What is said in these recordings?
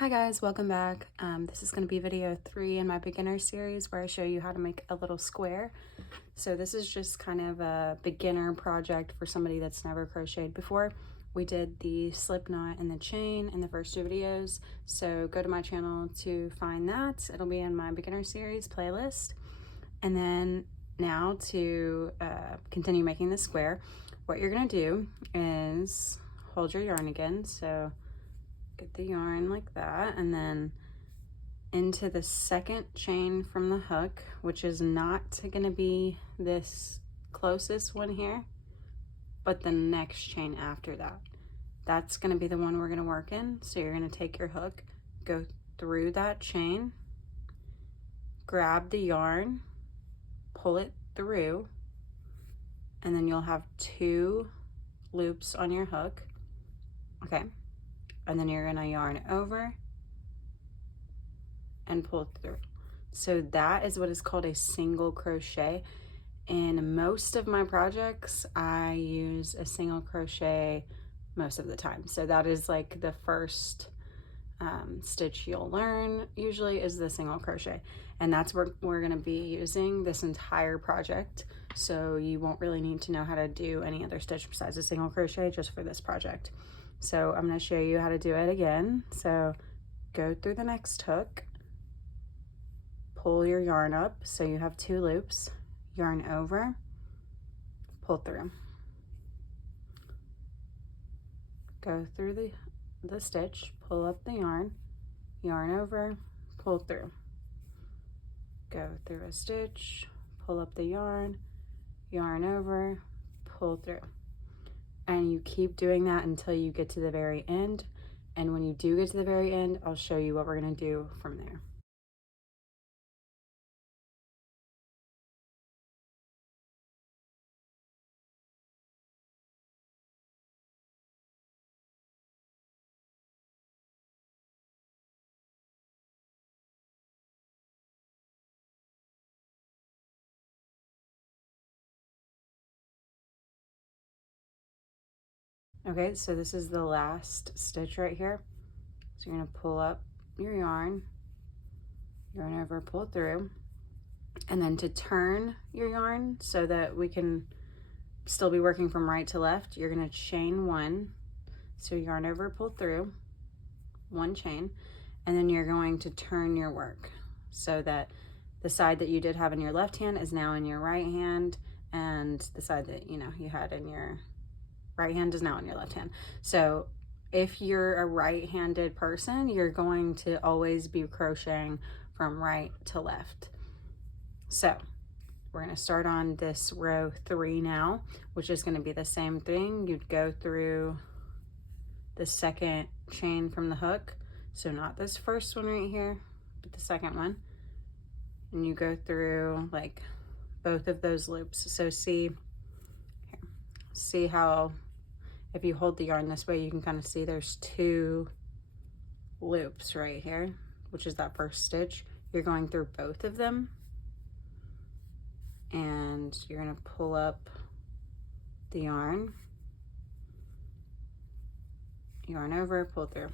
Hi guys, welcome back. This is going to be video 3 in my beginner series where I show you how to make a little square. So this is just kind of a beginner project for somebody that's never crocheted before. We did the slip knot and the chain in the first 2 videos, so go to my channel to find that. It'll be in my beginner series playlist. And then now to continue making the square, what you're going to do is hold your yarn again. So get the yarn like that, and then into the second chain from the hook, which is not going to be this closest one here, but the next chain after that. That's going to be the one we're going to work in. So you're going to take your hook, go through that chain, grab the yarn, pull it through, and then you'll have 2 loops on your hook. Okay. And then you're gonna yarn over and pull through. So that is what is called a single crochet. In most of my projects, I use a single crochet most of the time. So that is like the first stitch you'll learn usually is the single crochet. And that's what we're gonna be using this entire project. So you won't really need to know how to do any other stitch besides a single crochet just for this project. So I'm going to show you how to do it again. So go through the next hook, pull your yarn up so you have 2 loops, yarn over, pull through. Go through the stitch, pull up the yarn, yarn over, pull through. Go through a stitch, pull up the yarn, yarn over, pull through. And you keep doing that until you get to the very end. And when you do get to the very end, I'll show you what we're going to do from there. Okay, so this is the last stitch right here. So you're going to pull up your yarn over, pull through, and then to turn your yarn so that we can still be working from right to left, you're going to chain 1. So yarn over, pull through, 1 chain, and then you're going to turn your work so that the side that you did have in your left hand is now in your right hand, and the side that you had in your right hand is now in your left hand. So if you're a right-handed person, you're going to always be crocheting from right to left. So we're going to start on this row 3 now, which is going to be the same thing. You'd go through the second chain from the hook. So not this first one right here, but the second one. And you go through like both of those loops. So see how if you hold the yarn this way, you can kind of see there's 2 loops right here, which is that first stitch. You're going through both of them, and you're going to pull up the yarn over, pull through.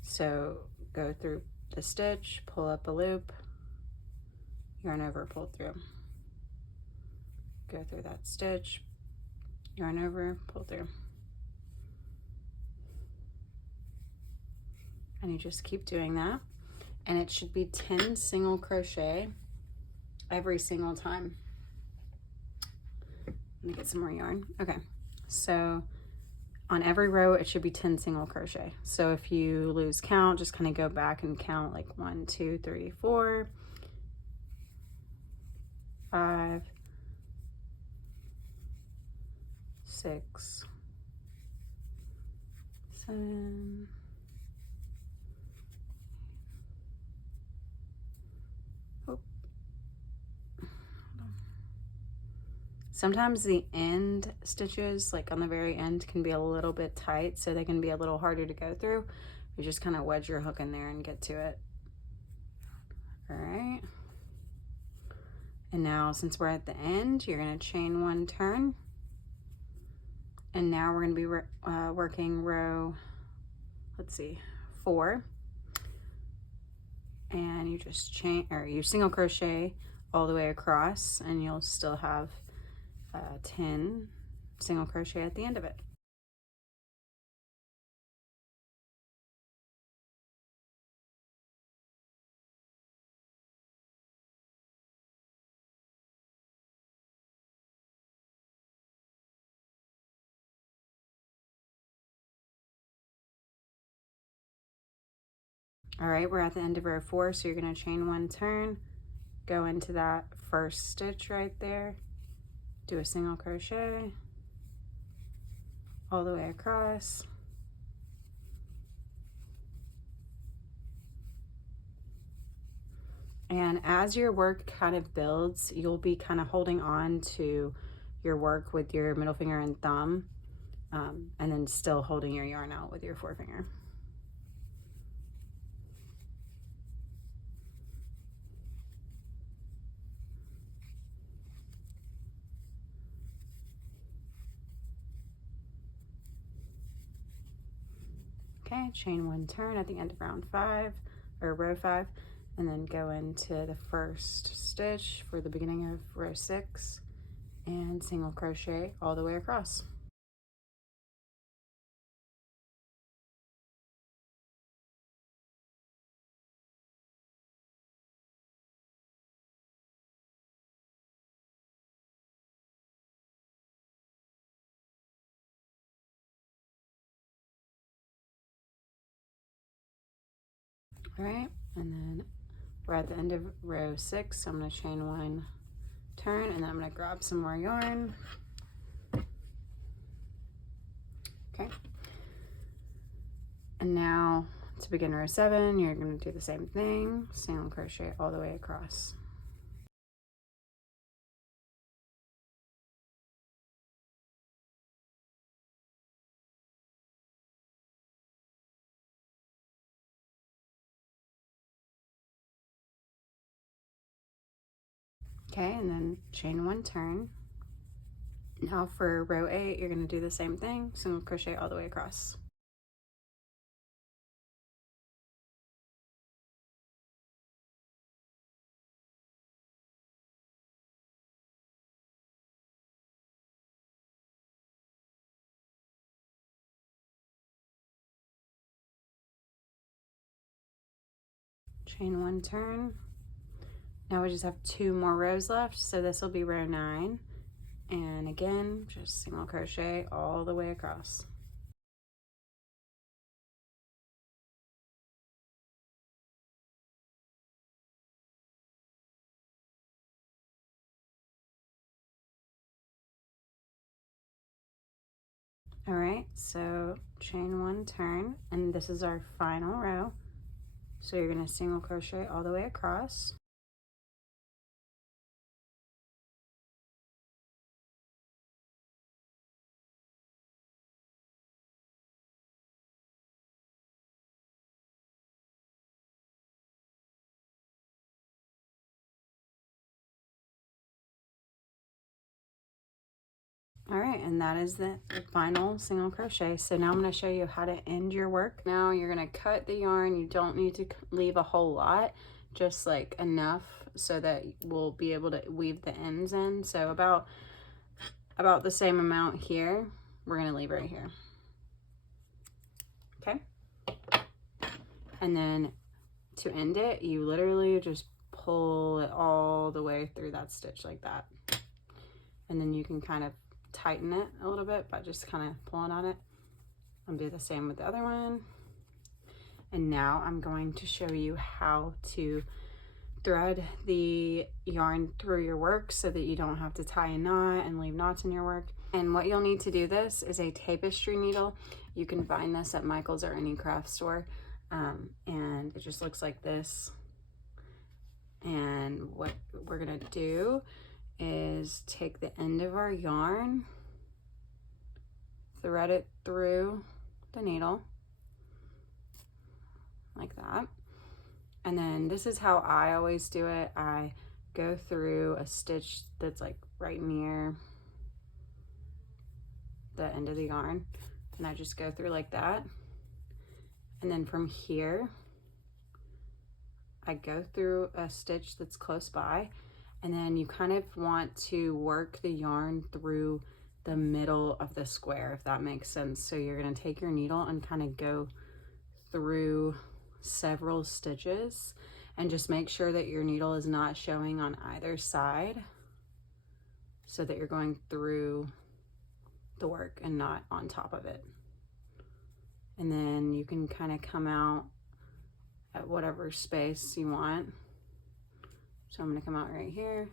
So go through the stitch, pull up a loop, yarn over, pull through. Go through that stitch, yarn over, pull through. And you just keep doing that. And it should be 10 single crochet every single time. Let me get some more yarn. Okay, so on every row, it should be 10 single crochet. So if you lose count, just kind of go back and count like 1, 2, 3, 4, 5, 6, 7, sometimes the end stitches, like on the very end, can be a little bit tight, so they can be a little harder to go through. You just kind of wedge your hook in there and get to it. All right. And now, since we're at the end, you're going to chain 1 turn. And now we're going to be working row, let's see, 4. and you just chain, or you single crochet all the way across, and you'll still have 10 single crochet at the end of it. All right, we're at the end of row 4, so you're going to chain 1 turn, go into that first stitch right there, do a single crochet all the way across, and as your work kind of builds, you'll be kind of holding on to your work with your middle finger and thumb, and then still holding your yarn out with your forefinger. Okay, chain 1 turn at the end of round 5 or row 5, and then go into the first stitch for the beginning of row 6 and single crochet all the way across. All right, and then we're at the end of row 6, so I'm going to chain 1 turn, and then I'm going to grab some more yarn. Okay, and now to begin row 7, you're going to do the same thing, single crochet all the way across. Okay, and then chain 1 turn. Now for row 8, you're going to do the same thing, single crochet all the way across. Chain 1 turn. Now we just have 2 more rows left, so this will be row 9. And again, just single crochet all the way across. All right, so chain 1 turn, and this is our final row. So you're going to single crochet all the way across. All right, and that is the final single crochet. So now I'm going to show you how to end your work. Now you're going to cut the yarn. You don't need to leave a whole lot, just like enough so that we'll be able to weave the ends in. So about the same amount here, we're going to leave right here. Okay. And then to end it, you literally just pull it all the way through that stitch like that. And then you can kind of tighten it a little bit by just kind of pulling on it. I'll do the same with the other one. And now I'm going to show you how to thread the yarn through your work so that you don't have to tie a knot and leave knots in your work. And what you'll need to do this is a tapestry needle. You can find this at Michael's or any craft store. And it just looks like this. And what we're gonna do is take the end of our yarn, thread it through the needle like that. And then this is how I always do it. I go through a stitch that's like right near the end of the yarn, and I just go through like that. And then from here, I go through a stitch that's close by, and then you kind of want to work the yarn through the middle of the square, if that makes sense. So you're going to take your needle and kind of go through several stitches, and just make sure that your needle is not showing on either side, so that you're going through the work and not on top of it. And then you can kind of come out at whatever space you want. So I'm going to come out right here,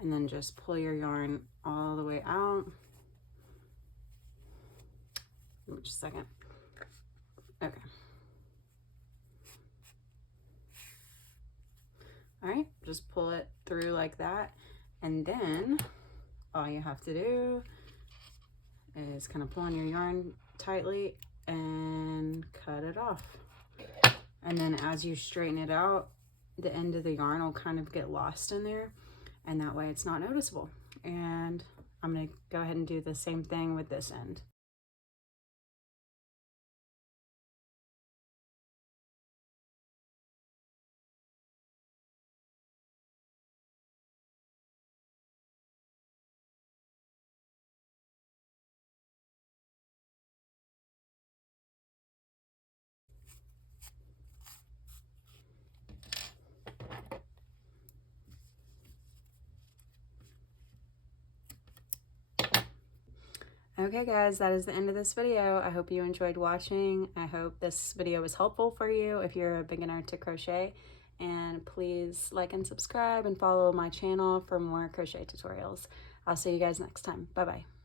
and then just pull your yarn all the way out. Give me just a second. Okay. All right, just pull it through like that, and then all you have to do is kind of pull on your yarn tightly and cut it off. And then as you straighten it out, the end of the yarn will kind of get lost in there, and that way it's not noticeable. And I'm going to go ahead and do the same thing with this end. Okay guys, that is the end of this video. I hope you enjoyed watching. I hope this video was helpful for you if you're a beginner to crochet. And please like and subscribe and follow my channel for more crochet tutorials. I'll see you guys next time. Bye bye.